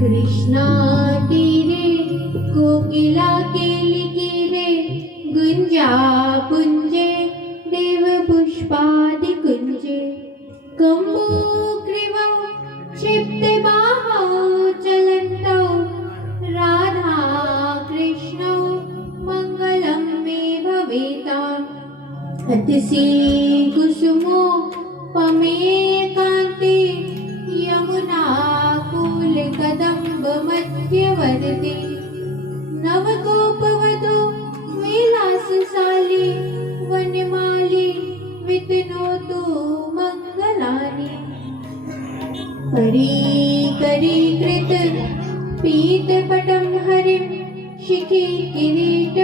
कृष्णा तीरे कोकिला केलिकीरे गुंजा पुंजे देव पुष्पादि कुंजे कम्बुग्रीव क्षिप्त बाहौ चलन्तौ राधा कृष्णौ मङ्गलं मे भवेताम् अतिशि कुसुमो पमेकान्ते यमुना कूलकदम्ब मध्यवर्ती नवगोपवधू विलासशाली वनमाली वितनोतु मङ्गलानि परीकरीकृत पीतपटं हरिं शिखि किरीट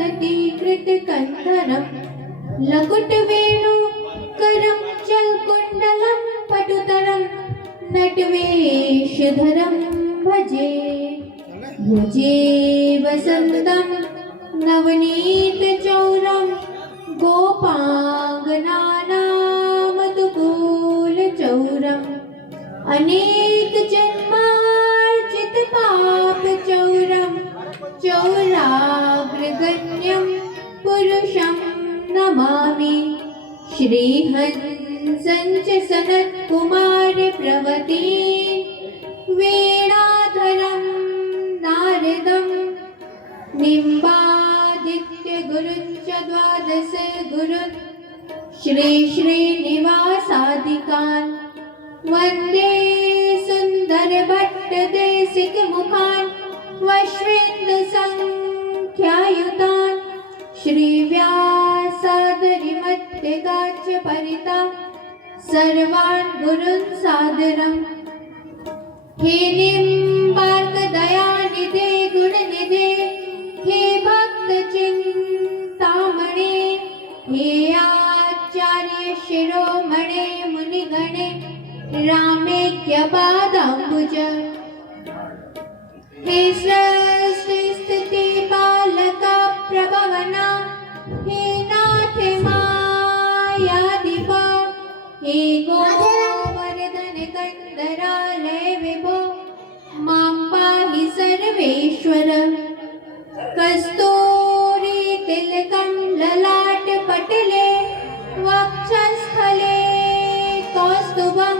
नतीकृत कन्धरम् लकुटवेणु करं चलकुण्डलं पटुतरं नटवेषधरं भजे भुजे वसन्तं नवनीतचौरं गोपाङ्गनानामतुकूलचौरम् अनेकजन्मार्जितपापचौरं चौराग्रगण्यं पुरुषं नमामि श्रीहंसं च सनत्कुमारप्रवती वीणाधरं नारदं निम्बादित्यगुरुं च द्वादश गुरुन् श्रीश्रीनिवासादिकान् वन्दे सुन्दरभट्टदेशिकमुखान् वश्वेन्दुसङ्ख्यायुतान् श्रीव्यासादरिमत्यगाच्च परिता सर्वान् गुरुन् सादरम् हे निम्बार्कदयानिधे गुणनिधे हे भक्तचिन्तामणे हे आचार्य शिरोमणे मुनिगणे रामेक्यपादाम्बुज हे सृष्टिस्थिति पालका प्रभवना हे नाथ मायाधिपा हे गोवर्धन कन्दरालय विभो मां पाहि सर्वेश्वर कस्तूरी तिलकं ललाटपटले वक्षस्थले कौस्तुभं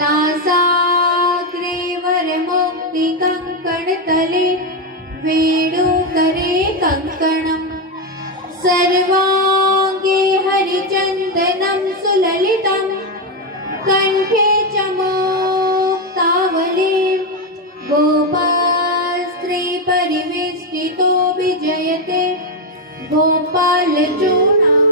नासाग्रे वरमुक्तिकङ्कणतले वेणुकरे कङ्कणम् सर्वाङ्गे हरिचन्दनं सुललितं कण्ठे च मुक्तावली गोपालस्त्रीपरिवेष्टितो विजयते गोपालचूडामणि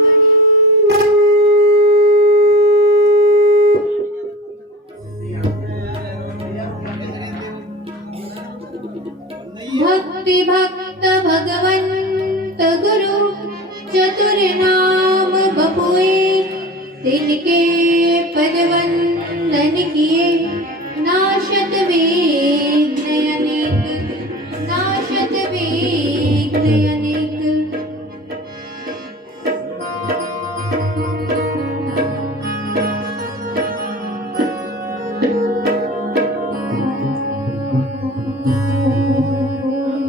भक्ति भक्त भगवंत गुरु चतुर्नाम बपुए तिनके पद वंदन किए नाशत विघ्न अनेक नाशत विघ्न अनेक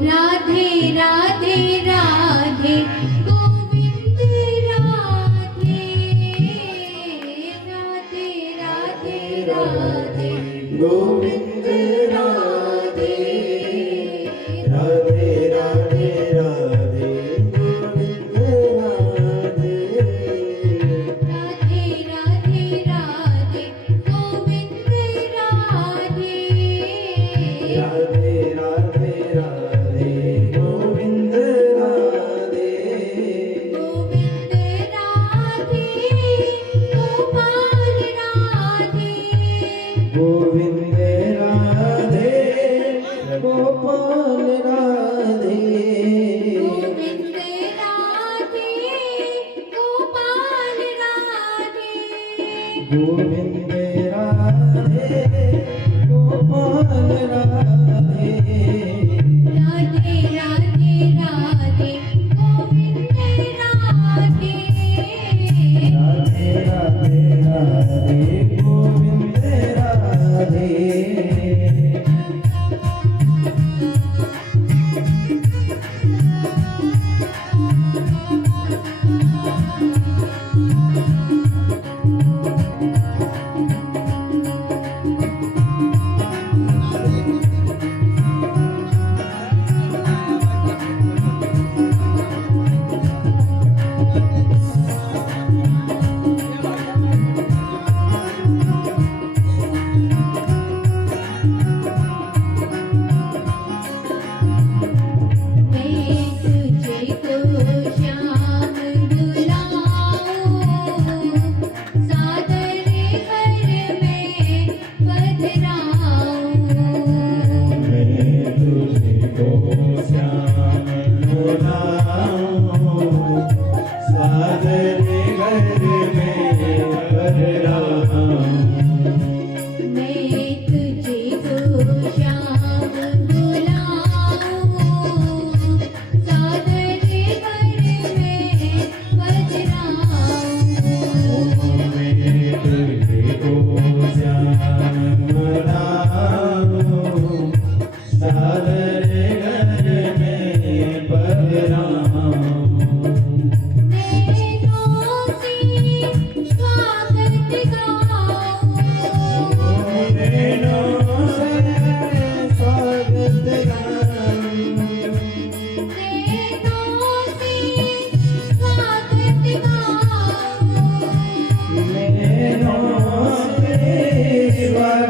राधे राधे राधे गोविंद राधे राधे राधे राधे गोविंद राधे राधे राधे राधे गोविंद राधे राधे राधे राधे गोविंद राधे राधे राधे राधे गोविंद राधे गोविंद राधे गोपाल राधे गोविंद राधे गोपाल राधे गोविंद राधे गोपाल राधे गोविंद राधे गोपाल राधे राधे राधे राधे गोविंद राधे राधे राधे राधे गोविंद राधे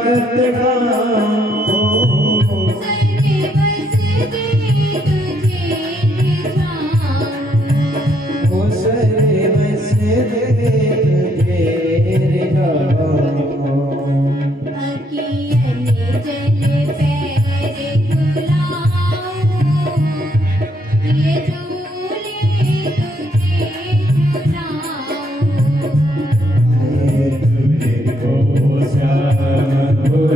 जगत गाओ सरे बस दे तुझे रिझाऊं ओ सरे बस दे तुझे रिझाऊं अखियन जल पैर धुलाऊं ये झूले तुझे झुलाऊं तुझको श्याम बुलाऊं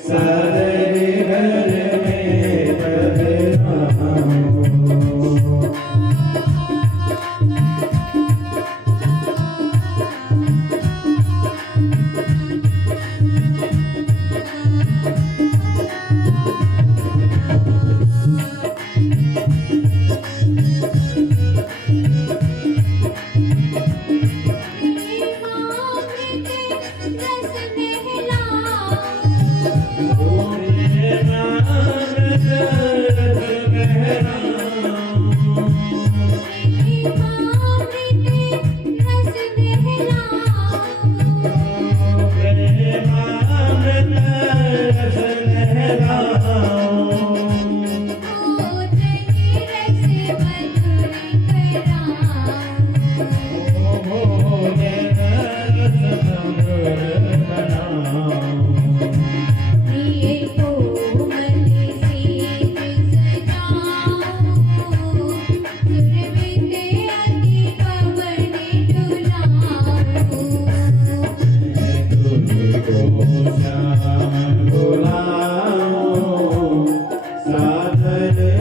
सादर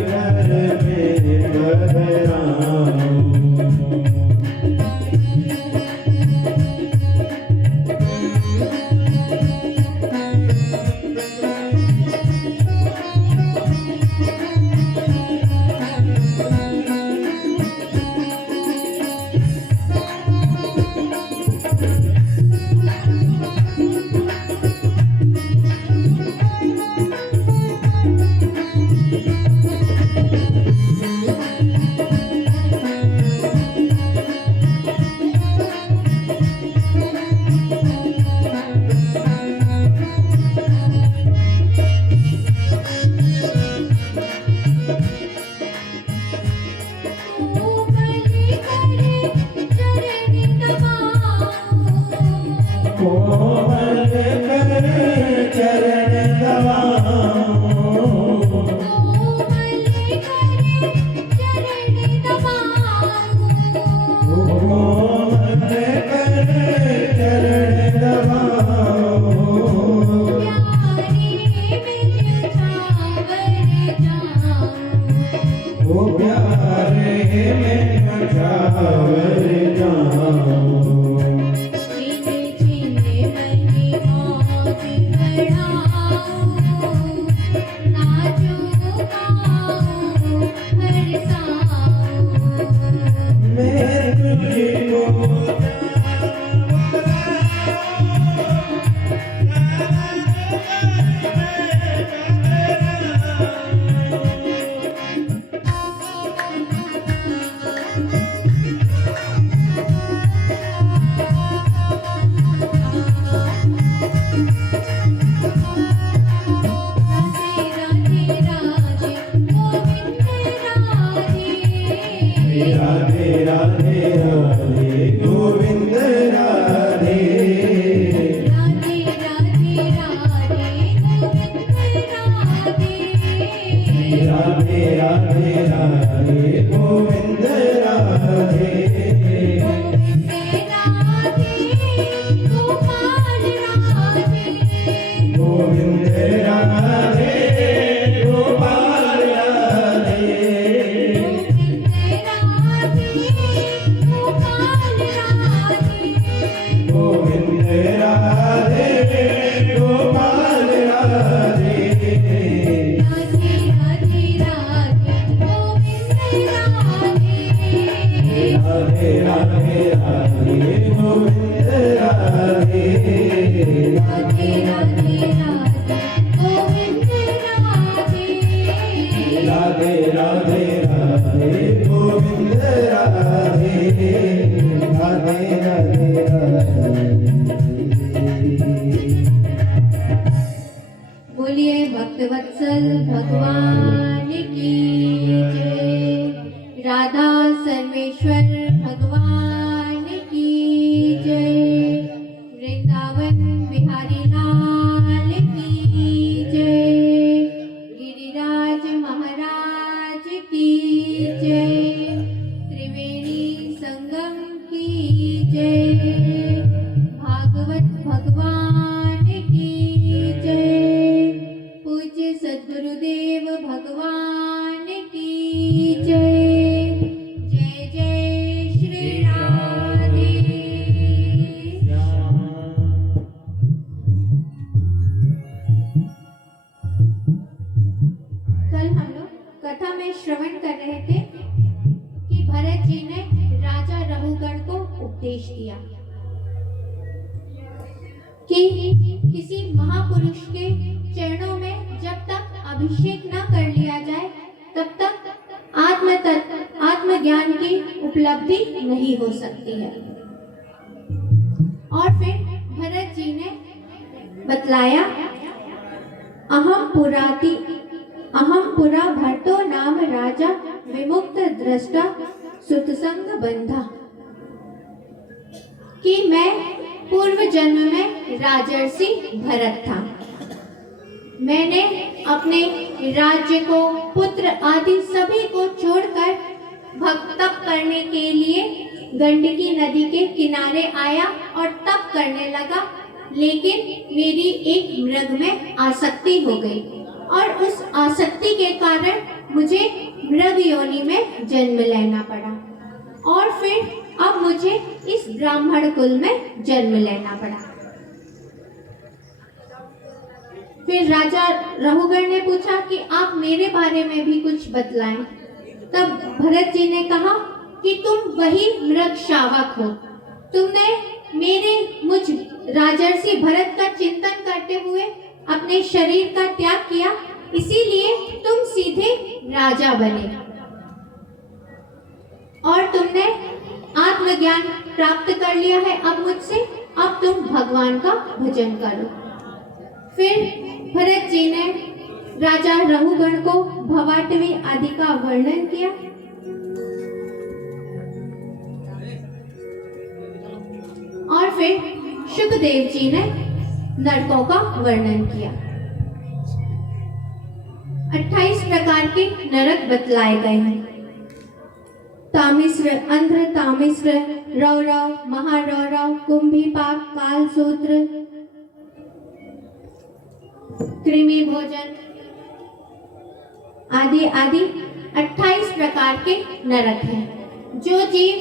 घर में पधराऊं कोमल कर चरण दबाऊं कोमल कर चरण दबाऊं ओ प्यारे में मचावर जाऊं बोलिए भक्तवत्सल भगवान की जय। राधा सर्वेश्वर भगवान की जय। वृंदावन बिहारी लाल की जय। गिरिराज महाराज की जय। त्रिवेणी संगम की जय। भागवत भगवान की जय। पूज्य सद्गुरुदेव भगवान की जय। जय जय श्री राधे। कल हम लोग कथा में श्रवण कर रहे थे कि भरत जी ने राजा रघुगण को उपदेश दिया कि किसी महापुरुष के चरणों में जब तक अभिषेक न कर लिया जाए तब तक आत्मज्ञान की उपलब्धि नहीं हो सकती है। और फिर भरत जी ने बतलाया अहम पुरा भरतो नाम राजा विमुक्त दृष्टा सुतसंग बंधा कि मैं पूर्व जन्म में राजर्षि भरत था। मैंने अपने राज्य को, पुत्र आदि सभी को छोड़कर तप करने के लिए गंडकी नदी के किनारे आया और तप करने लगा, लेकिन मेरी एक मृग में आसक्ति हो गई और उस आसक्ति के कारण मुझे मृग योनि में जन्म लेना पड़ा और फिर अब मुझे इस ब्राह्मण कुल में जन्म लेना पड़ा। फिर राजा रघुगण ने पूछा कि आप मेरे बारे में भी कुछ बतलाएं। तब भरत जी ने कहा कि तुम वही मृग शावक हो। तुमने मुझ राजर्षि भरत का चिंतन करते हुए अपने शरीर का त्याग किया, इसीलिए तुम सीधे राजा बने और तुमने आत्मज्ञान प्राप्त कर लिया है अब मुझसे। अब तुम भगवान का भजन करो। फिर भरत जी ने राजा रघुगण को भवाटवी आदि का वर्णन किया। और फिर शुकदेव जी ने नरकों का वर्णन किया। 28 प्रकार के नरक बतलाए गए हैं। तामिश्र, अंध्र तामिश्र, रौरव, महारौरव, कुंभीपाक, कालसूत्र, कृमि भोजन आदि आदि 28 प्रकार के नरक हैं। जो जीव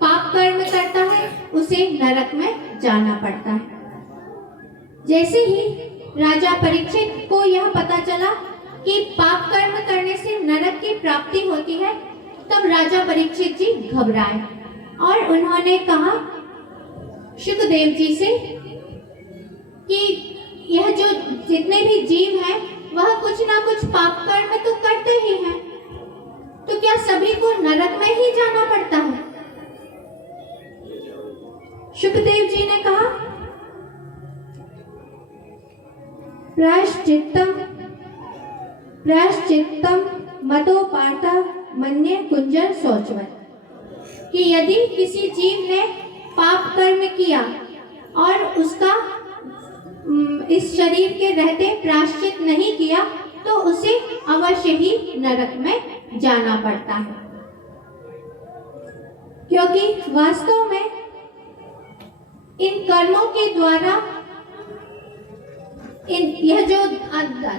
पाप कर्म करता है उसे नरक में जाना पड़ता है। जैसे ही राजा परीक्षित को यह पता चला कि पाप कर्म करने से नरक की प्राप्ति होती है, तब राजा परीक्षित जी घबराए और उन्होंने कहा शुकदेव जी से कि यह जो जितने भी जीव हैं वह कुछ ना कुछ पाप कर्म तो करते ही हैं, तो क्या सभी को नरक में ही जाना पड़ता है? शुकदेव जी ने कहा प्रायश्चित्तम मतो पार्थ मन्ये कुंजर सोचवत कि यदि किसी जीव ने पाप कर्म किया और उसका इस शरीर के रहते प्रायश्चित नहीं किया तो उसे अवश्य ही नरक में जाना पड़ता है, क्योंकि वास्तव में इन कर्मों के द्वारा यह जो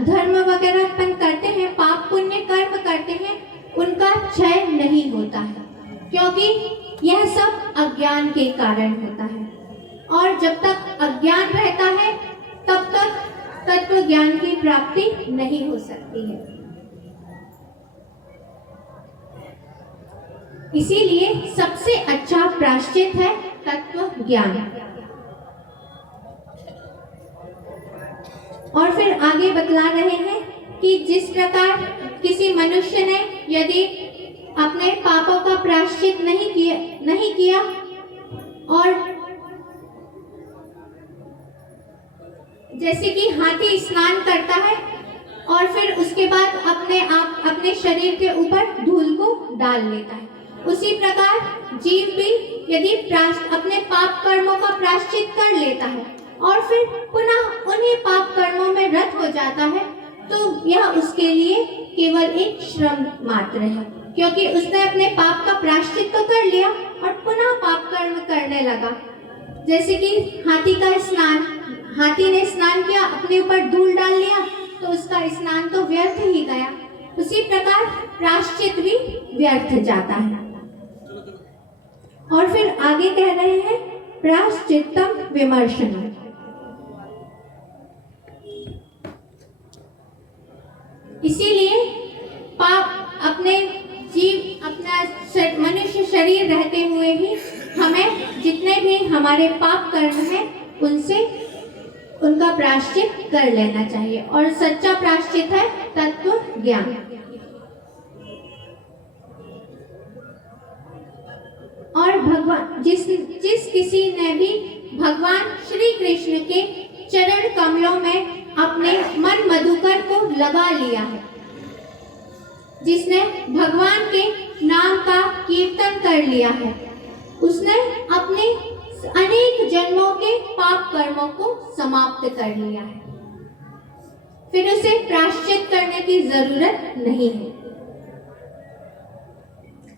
धर्म वगैरह अपन करते हैं, पाप पुण्य कर्म करते हैं, उनका क्षय नहीं होता है, क्योंकि यह सब अज्ञान के कारण होता है। और जब तक अज्ञान रहता है तब तक तत्व ज्ञान की प्राप्ति नहीं हो सकती है। इसीलिए सबसे अच्छा प्रायश्चित है तत्व ज्ञान। और फिर आगे बतला रहे हैं कि जिस प्रकार किसी मनुष्य ने यदि अपने पापों का प्रायश्चित नहीं किया और जैसे कि हाथी स्नान करता है और फिर उसके बाद अपने शरीर के ऊपर धूल को डाल लेता है, उसी प्रकार जीव भी यदि अपने पाप कर्मों का प्रायश्चित कर लेता है और फिर पुनः उन्हीं पाप कर्मों में रत हो जाता है, तो यह उसके लिए केवल एक श्रम मात्र है, क्योंकि उसने अपने पाप का प्रायश्चित तो कर लिया और पुनः पाप कर्म करने लगा। जैसे कि हाथी ने स्नान किया, अपने ऊपर धूल डाल लिया, तो उसका स्नान तो व्यर्थ ही गया। उसी प्रकार प्रायश्चित भी व्यर्थ जाता है। और फिर आगे कह रहे हैं प्रायश्चित्तम विमर्शनम। इसीलिए अपना मनुष्य शरीर रहते हुए ही हमें जितने भी हमारे पाप कर्म हैं उनका प्रायश्चित कर लेना चाहिए, और सच्चा प्रायश्चित है तत्व ज्ञान। और भगवान जिस किसी ने भी भगवान श्री कृष्ण के चरण कमलों में अपने मन मधुकर को लगा लिया है, जिसने भगवान के नाम का कीर्तन कर लिया है, उसने अपने अनेक जन्मों के पाप कर्मों को समाप्त कर लिया है। फिर उसे प्रायश्चित करने की जरूरत नहीं है।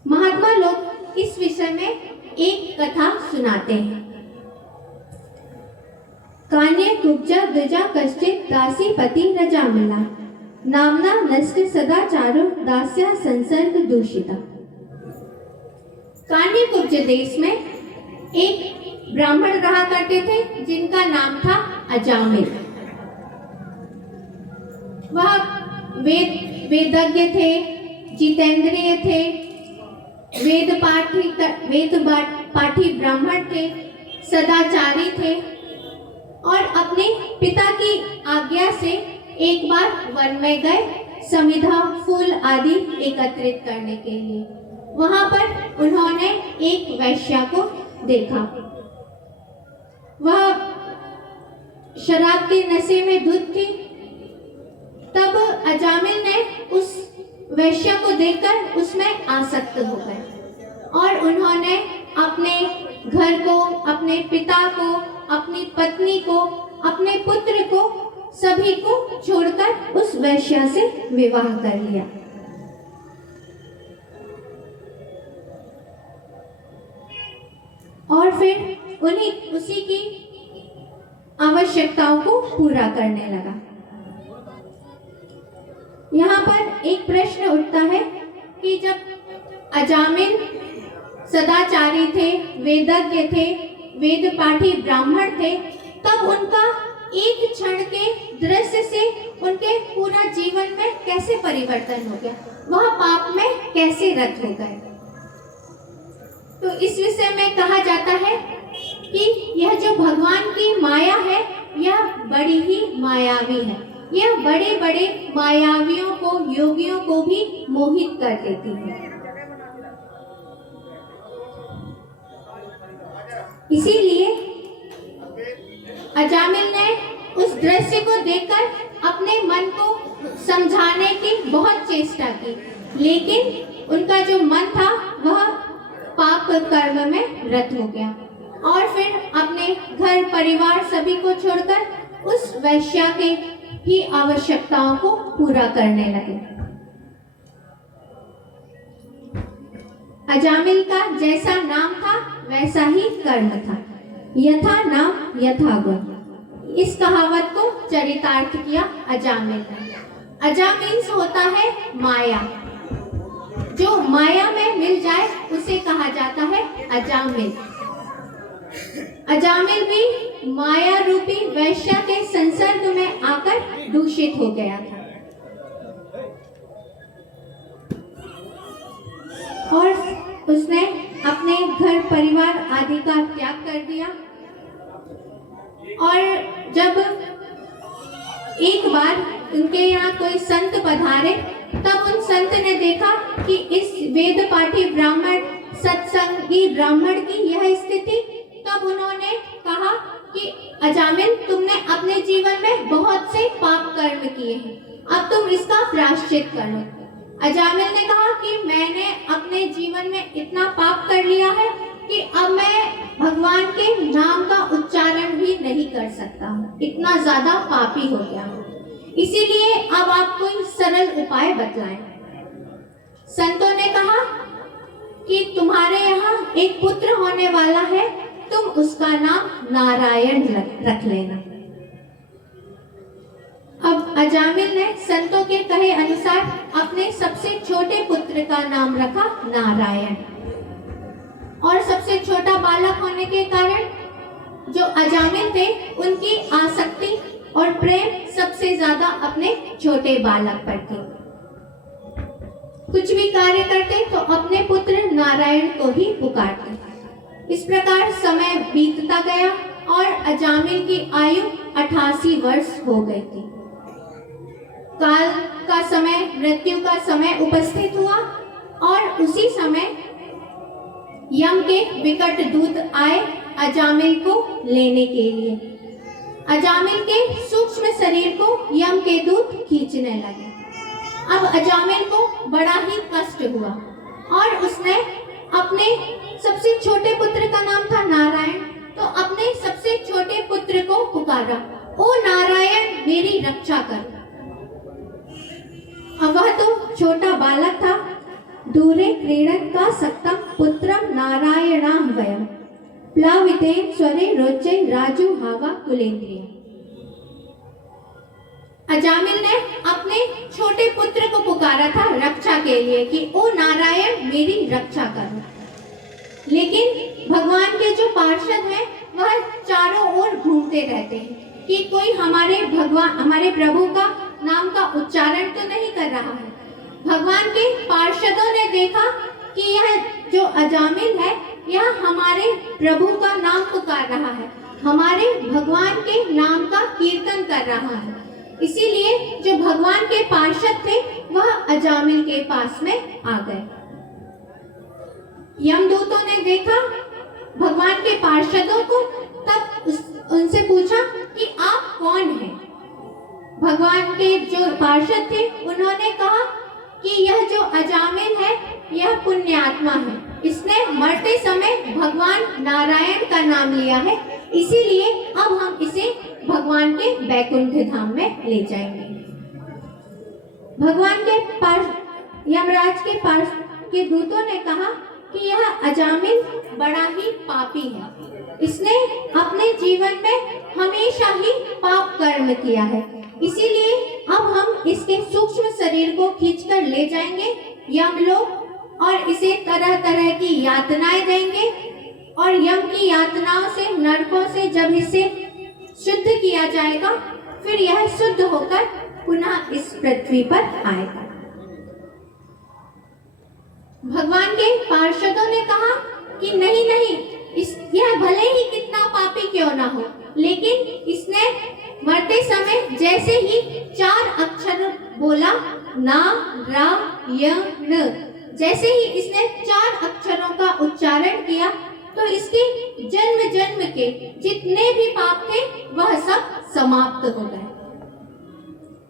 महात्मा लोग इस विषय में एक कथा सुनाते हैं। कान्य कुब्जा द्विजा कश्चित दासी पति रजा मिला, नामना नष्ट सदाचारो दास्या संसर्ग दूषिता। कान्य कुब्ज देश में एक ब्राह्मण रहा करते थे जिनका नाम था अजामिल। वह वेदज्ञ थे, जितेंद्रिय थे, वेद पाठी ब्राह्मण थे, सदाचारी थे, और अपने पिता की आज्ञा से एक बार वन में गए समिधा फूल आदि एकत्रित करने के लिए। वहां पर उन्होंने एक वैश्या को देखा। वह शराब के नशे में धुत थी। तब अजामिल ने उस वैश्या को देखकर उसमें आसक्त हो गए और उन्होंने अपने घर को, अपने पिता को, अपनी पत्नी को, अपने पुत्र को, सभी को छोड़कर उस वैश्या से विवाह कर लिया। और फिर उसी की आवश्यकताओं को पूरा करने लगा। यहाँ पर एक प्रश्न उठता है कि जब अजामिल सदाचारी थे, वेदज्ञ थे, वेद पाठी ब्राह्मण थे, तब उनका एक क्षण के दृश्य से उनके पूरा जीवन में कैसे परिवर्तन हो गया, वह पाप में कैसे रत हो गए। तो इस विषय में कहा जाता है कि यह जो भगवान की माया है, यह बड़ी ही मायावी है। यह बड़े बड़े मायावियों को, योगियों को भी मोहित कर देती है। इसीलिए अजामिल ने उस दृश्य को देखकर अपने मन को समझाने की बहुत चेष्टा की, लेकिन उनका जो मन था वह पाप कर्म में रत हो गया और फिर अपने घर परिवार सभी को छोड़कर उस वैश्या के ही आवश्यकताओं को पूरा करने लगे। अजामिल का जैसा नाम था वैसा ही कर्म था, यथा नाम यथा गुण। इस कहावत को चरितार्थ किया अजामिल ने। अजामिल होता है माया, जो माया में मिल जाए उसे कहा जाता है अजामिल। अजामिल भी माया रूपी वैश्या के संसर्ग में आकर दूषित हो गया था और उसने अपने घर परिवार आदि का त्याग कर दिया। और जब एक बार उनके यहाँ कोई संत पधारे, तब उन संत ने देखा कि इस वेद पाठी ब्राह्मण, सत्संगी ब्राह्मण की यह स्थिति। तब उन्होंने कहा कि अजामिल, तुमने अपने जीवन में बहुत से पाप कर्म किए हैं, अब तुम इसका प्रायश्चित करो। अजामिल ने कहा कि मैंने अपने जीवन में इतना पाप कर लिया है कि अब मैं भगवान के नाम का उच्चारण भी नहीं कर सकता हूँ, इतना ज्यादा पापी हो गया हूँ, इसीलिए अब आप कोई सरल उपाय बतलाएं। संतों ने कहा कि तुम्हारे यहाँ एक पुत्र होने वाला है, तुम उसका नाम नारायण रख लेना। अब अजामिल ने संतों के कहे अनुसार अपने सबसे छोटे पुत्र का नाम रखा नारायण, और सबसे छोटा बालक होने के कारण जो अजामिल थे उनकी आसक्ति और प्रेम सबसे ज्यादा अपने छोटे बालक पर थी। कुछ भी कार्य करते तो अपने पुत्र नारायण को ही पुकारते। इस प्रकार समय बीतता गया और अजामिल की आयु 88 वर्ष हो गई थी। काल का समय, मृत्यु का समय उपस्थित हुआ और उसी समय यम के विकट दूत आए अजामिल को लेने के लिए। अजामिल के सूक्ष्म शरीर को यम के दूत खींचने लगे। अब अजामिल को बड़ा ही कष्ट हुआ और उसने अपने सबसे छोटे पुत्र का नाम था नारायण, तो अपने सबसे छोटे पुत्र को पुकारा, ओ नारायण मेरी रक्षा कर। अब वह तो छोटा बालक था। दूरे क्रीडन का सक्तम पुत्रम नारायणाह्वयम् प्लावितेन स्वरे रोचे राजू हावा कुलेंद्रिय। अजामिल ने अपने छोटे पुत्र को पुकारा था रक्षा के लिए कि ओ नारायण मेरी रक्षा करो, लेकिन भगवान के जो पार्षद हैं वह चारों ओर घूमते रहते हैं कि कोई हमारे प्रभु का नाम का उच्चारण तो नहीं कर रहा है। भगवान के पार्षदों ने देखा कि यह जो अजामिल है यह हमारे प्रभु का नाम पुकार रहा है, हमारे भगवान के नाम का कीर्तन कर रहा है, इसीलिए जो भगवान के पार्षद थे वह अजामिल के पास में आ गए। यमदूतों ने देखा भगवान के पार्षदों को, तब उनसे पूछा कि आप कौन हैं। भगवान के जो पार्षद थे उन्होंने कहा कि यह जो अजामिल है यह पुण्यात्मा है, इसने मरते समय भगवान नारायण का नाम लिया है, इसीलिए अब हम इसे भगवान के बैकुंठ धाम में ले जाएंगे। भगवान के यमराज के दूतों ने कहा कि यह अजामिल बड़ा ही पापी है, इसने अपने जीवन में हमेशा ही पाप कर्म किया है, इसीलिए अब हम इसके सूक्ष्म शरीर को खींचकर ले जाएंगे यमलोक और इसे तरह तरह की यातनाएं देंगे, और यम की यातनाओं से, नरकों से जब इसे शुद्ध किया जाएगा फिर यह शुद्ध होकर पुनः इस पृथ्वी पर आएगा। भगवान के पार्षदों ने कहा कि नहीं नहीं, यह भले ही कितना पापी क्यों ना हो, लेकिन इसने मरते समय जैसे ही 4 अक्षर बोला ना रा य न, जैसे ही इसने 4 अक्षरों का उच्चारण किया तो इसके जन्म जन्म के जितने भी पाप थे वह सब समाप्त हो गए।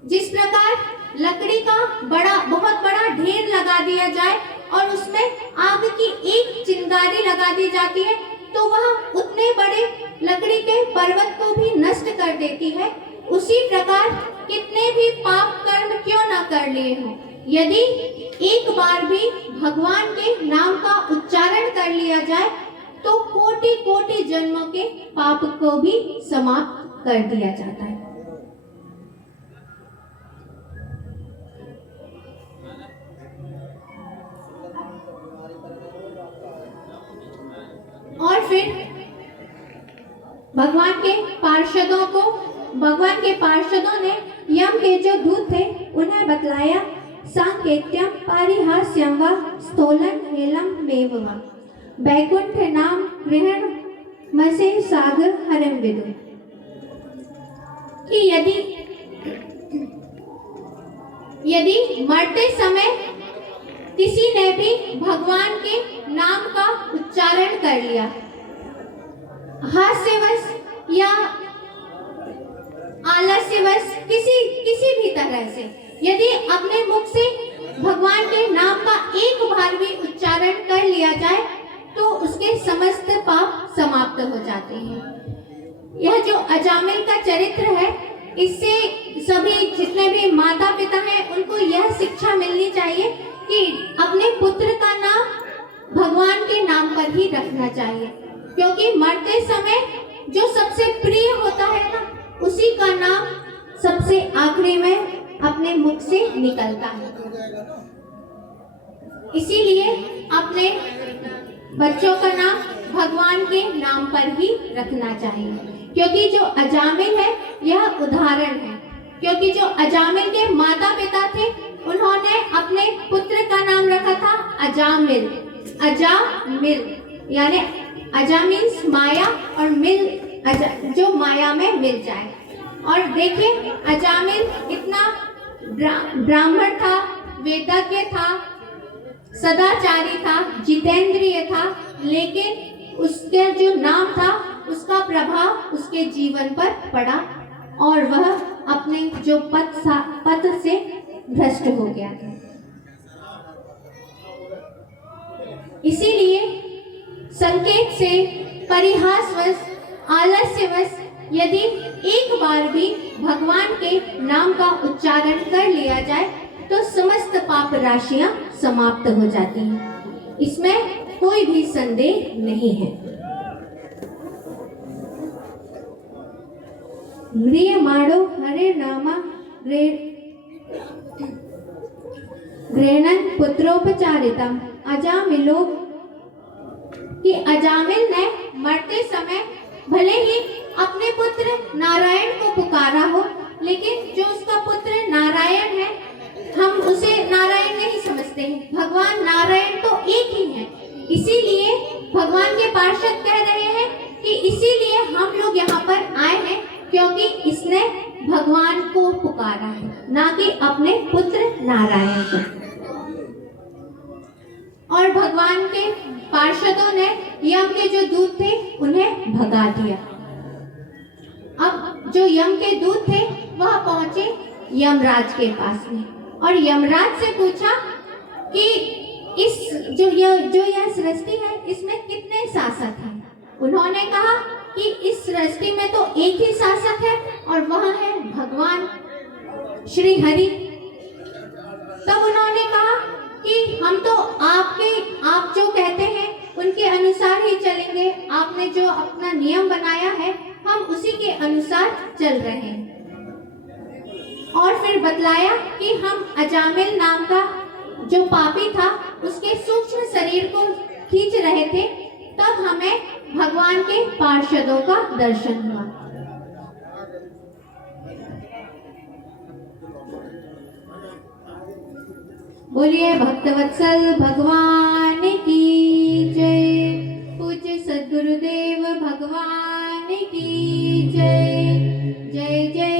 जिस प्रकार लकड़ी का बहुत बड़ा ढेर लगा दिया जाए और उसमें आग की एक चिंगारी लगा दी जाती है तो वह उतने बड़े लकड़ी के पर्वत को भी नष्ट कर देती है, उसी प्रकार कितने भी पाप कर्म क्यों न कर लिए हों, यदि एक बार भी भगवान के नाम का उच्चारण कर लिया जाए तो कोटि कोटि जन्मों के पाप को भी समाप्त कर दिया जाता है। और फिर भगवान के पार्षदों ने यम के जो दूत थे उन्हें बतलाया, सांकेत्यम पारिहास्यम व स्थोलन हेलम मेव वा बैकुंठ नाम गृहण मसे सागर हरम विदु, कि यदि मरते समय किसी ने भी भगवान के नाम का उच्चारण कर लिया, हास्यवश या वश किसी किसी भी तरह से यदि अपने मुख से भगवान के नाम का एक बार भी उच्चारण कर लिया जाए तो उसके समस्त पाप समाप्त हो जाते हैं। यह जो अजामिल का चरित्र है, इससे सभी जितने भी माता पिता हैं उनको यह शिक्षा मिलनी चाहिए कि अपने पुत्र का नाम भगवान के नाम पर ही रखना चाहिए, क्योंकि मरते समय जो सबसे प्रिय होता है ना, उसी का नाम सबसे आखिरी में अपने मुख से निकलता है। इसीलिए अपने बच्चों का नाम भगवान के नाम पर ही रखना चाहिए, क्योंकि जो अजामिल है यह उदाहरण है। क्योंकि जो अजामिल के माता पिता थे, उन्होंने अपने पुत्र का नाम रखा था अजामिल। अजामिल यानी अजा मीन्स माया और मिल जो माया में मिल जाए। और देखिए अजामिल इतना ब्राह्मण था, वेदज्ञ था, सदाचारी था, जितेंद्रिय था, लेकिन उसके जो नाम था उसका प्रभाव उसके जीवन पर पड़ा और वह अपने जो पथ से भ्रष्ट हो गया था। इसीलिए संकेत से, परिहासवश, आलस्यवश यदि एक बार भी भगवान के नाम का उच्चारण कर लिया जाए तो समस्त पाप राशियां समाप्त हो जाती हैं। इसमें कोई भी संदेह नहीं है। म्रियमाणो हरे नामा गृह्णन् पुत्रोपचारिता। अजामिलो कि अजामिल ने मरते समय भले ही अपने पुत्र नारायण को पुकारा हो, लेकिन जो उसका पुत्र नारायण है, हम उसे नारायण नहीं समझते हैं। भगवान नारायण तो एक ही है। इसीलिए भगवान के पार्षद कह रहे हैं कि इसीलिए हम लोग यहाँ पर आए हैं, क्योंकि इसने भगवान को पुकारा है, ना कि अपने पुत्र नारायण को। और भगवान के पार्षदों ने यम के जो दूत थे उन्हें भगा दिया। अब जो यम के दूत थे वह पहुंचे यमराज के पास में और यमराज से पूछा कि इस जो यह सृष्टि है इसमें कितने शासक हैं। उन्होंने कहा कि इस सृष्टि में तो एक ही शासक है और वह है भगवान श्री हरि। तब उन्होंने कहा कि हम तो आप जो कहते हैं उनके अनुसार ही चलेंगे। आपने जो अपना नियम बनाया है हम उसी के अनुसार चल रहे हैं। और फिर बतलाया कि हम अजामिल नाम का जो पापी था उसके सूक्ष्म शरीर को खींच रहे थे, तब हमें भगवान के पार्षदों का दर्शन हुआ। बोलिए भक्तवत्सल भगवान की जय। पूज्य सद्गुरुदेव भगवान की जय। जय जय